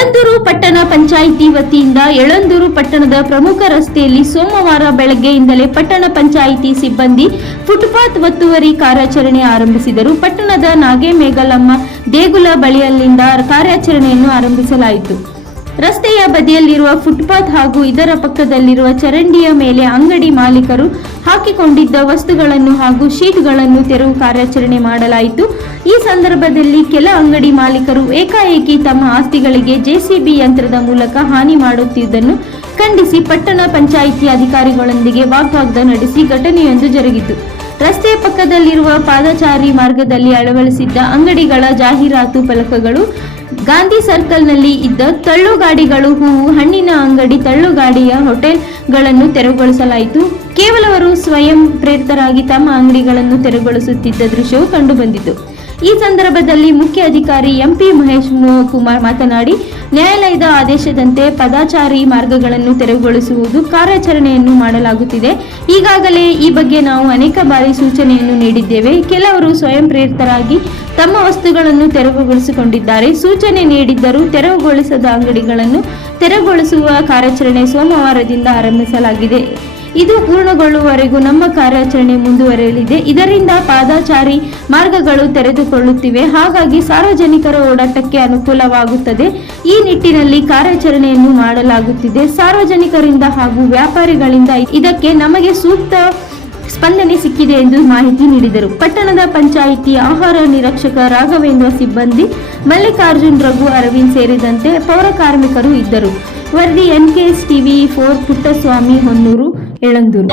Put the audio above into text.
ಯಳಂದೂರು ಪಟ್ಟಣ ಪಂಚಾಯಿತಿ ವತಿಯಿಂದ ಯಳಂದೂರು ಪಟ್ಟಣದ ಪ್ರಮುಖ ರಸ್ತೆಯಲ್ಲಿ ಸೋಮವಾರ ಬೆಳಗ್ಗೆಯಿಂದಲೇ ಪಟ್ಟಣ ಪಂಚಾಯಿತಿ ಸಿಬ್ಬಂದಿ ಫುಟ್ಪಾತ್ ಒತ್ತುವರಿ ಕಾರ್ಯಾಚರಣೆ ಆರಂಭಿಸಿದರು. ಪಟ್ಟಣದ ನಾಗೇಮೇಗಲಮ್ಮ ದೇಗುಲ ಬಳಿಯಲ್ಲಿಂದ ಕಾರ್ಯಾಚರಣೆಯನ್ನು ಆರಂಭಿಸಲಾಯಿತು. ರಸ್ತೆಯ ಬದಿಯಲ್ಲಿರುವ ಫುಟ್ಪಾತ್ ಹಾಗೂ ಇದರ ಪಕ್ಕದಲ್ಲಿರುವ ಚರಂಡಿಯ ಮೇಲೆ ಅಂಗಡಿ ಮಾಲೀಕರು ಹಾಕಿಕೊಂಡಿದ್ದ ವಸ್ತುಗಳನ್ನು ಹಾಗೂ ಶೀಟ್ಗಳನ್ನು ತೆರವು ಕಾರ್ಯಾಚರಣೆ ಮಾಡಲಾಯಿತು. ಈ ಸಂದರ್ಭದಲ್ಲಿ ಕೆಲ ಅಂಗಡಿ ಮಾಲೀಕರು ಏಕಾಏಕಿ ತಮ್ಮ ಆಸ್ತಿಗಳಿಗೆ ಜೆಸಿಬಿ ಯಂತ್ರದ ಮೂಲಕ ಹಾನಿ ಮಾಡುತ್ತಿದ್ದನ್ನು ಖಂಡಿಸಿ ಪಟ್ಟಣ ಪಂಚಾಯಿತಿ ಅಧಿಕಾರಿಗಳೊಂದಿಗೆ ವಾಗ್ವಾದ ನಡೆಸಿ ಘಟನೆಯೊಂದು ಜರುಗಿತು. ರಸ್ತೆಯ ಪಕ್ಕದಲ್ಲಿರುವ ಪಾದಚಾರಿ ಮಾರ್ಗದಲ್ಲಿ ಅಳವಡಿಸಿದ್ದ ಅಂಗಡಿಗಳ ಜಾಹೀರಾತು ಫಲಕಗಳು, ಗಾಂಧಿ ಸರ್ಕಲ್ನಲ್ಲಿ ಇದ್ದ ತಳ್ಳುಗಾಡಿಗಳು, ಹೂವು, ಹಣ್ಣಿನ ಅಂಗಡಿ, ತಳ್ಳುಗಾಡಿಯ ಹೋಟೆಲ್ಗಳನ್ನು ತೆರವುಗೊಳಿಸಲಾಯಿತು. ಕೇವಲವರು ಸ್ವಯಂ ಪ್ರೇರಿತರಾಗಿ ತಮ್ಮ ಅಂಗಡಿಗಳನ್ನು ತೆರವುಗೊಳಿಸುತ್ತಿದ್ದ ದೃಶ್ಯವು ಕಂಡುಬಂದಿತು. ಈ ಸಂದರ್ಭದಲ್ಲಿ ಮುಖ್ಯ ಅಧಿಕಾರಿ ಎಂಪಿ ಮಹೇಶ್ ಕುಮಾರ್ ಮಾತನಾಡಿ, ನ್ಯಾಯಾಲಯದ ಆದೇಶದಂತೆ ಪಾದಚಾರಿ ಮಾರ್ಗಗಳನ್ನು ತೆರವುಗೊಳಿಸುವುದು ಕಾರ್ಯಾಚರಣೆಯನ್ನು ಮಾಡಲಾಗುತ್ತಿದೆ. ಈಗಾಗಲೇ ಈ ಬಗ್ಗೆ ನಾವು ಅನೇಕ ಬಾರಿ ಸೂಚನೆಯನ್ನು ನೀಡಿದ್ದೇವೆ. ಕೆಲವರು ಸ್ವಯಂ ಪ್ರೇರಿತರಾಗಿ ತಮ್ಮ ವಸ್ತುಗಳನ್ನು ತೆರವುಗೊಳಿಸಿಕೊಂಡಿದ್ದಾರೆ. ಸೂಚನೆ ನೀಡಿದ್ದರೂ ತೆರವುಗೊಳಿಸದ ಅಂಗಡಿಗಳನ್ನು ತೆರವುಗೊಳಿಸುವ ಕಾರ್ಯಾಚರಣೆ ಸೋಮವಾರದಿಂದ ಆರಂಭಿಸಲಾಗಿದೆ. ಇದು ಪೂರ್ಣಗೊಳ್ಳುವವರೆಗೂ ನಮ್ಮ ಕಾರ್ಯಾಚರಣೆ ಮುಂದುವರೆಯಲಿದೆ. ಇದರಿಂದ ಪಾದಚಾರಿ ಮಾರ್ಗಗಳು ತೆರೆದುಕೊಳ್ಳುತ್ತಿವೆ. ಹಾಗಾಗಿ ಸಾರ್ವಜನಿಕರ ಓಡಾಟಕ್ಕೆ ಅನುಕೂಲವಾಗುತ್ತದೆ. ಈ ನಿಟ್ಟಿನಲ್ಲಿ ಕಾರ್ಯಾಚರಣೆಯನ್ನು ಮಾಡಲಾಗುತ್ತಿದೆ. ಸಾರ್ವಜನಿಕರಿಂದ ಹಾಗೂ ವ್ಯಾಪಾರಿಗಳಿಂದ ಇದಕ್ಕೆ ನಮಗೆ ಸೂಕ್ತ ಸ್ಪಂದನೆ ಸಿಕ್ಕಿದೆ ಎಂದು ಮಾಹಿತಿ ನೀಡಿದರು. ಪಟ್ಟಣದ ಪಂಚಾಯಿತಿ ಆಹಾರ ನಿರೀಕ್ಷಕ ರಾಘವೇಂದ್ರ, ಸಿಬ್ಬಂದಿ ಮಲ್ಲಿಕಾರ್ಜುನ್, ರಘು, ಅರವಿಂದ್ ಸೇರಿದಂತೆ ಪೌರ ಕಾರ್ಮಿಕರು ಇದ್ದರು. ವರದಿ NKS TV4, ಪುಟ್ಟಸ್ವಾಮಿ, ಹೊನ್ನೂರು, ಯಳಂದೂರು.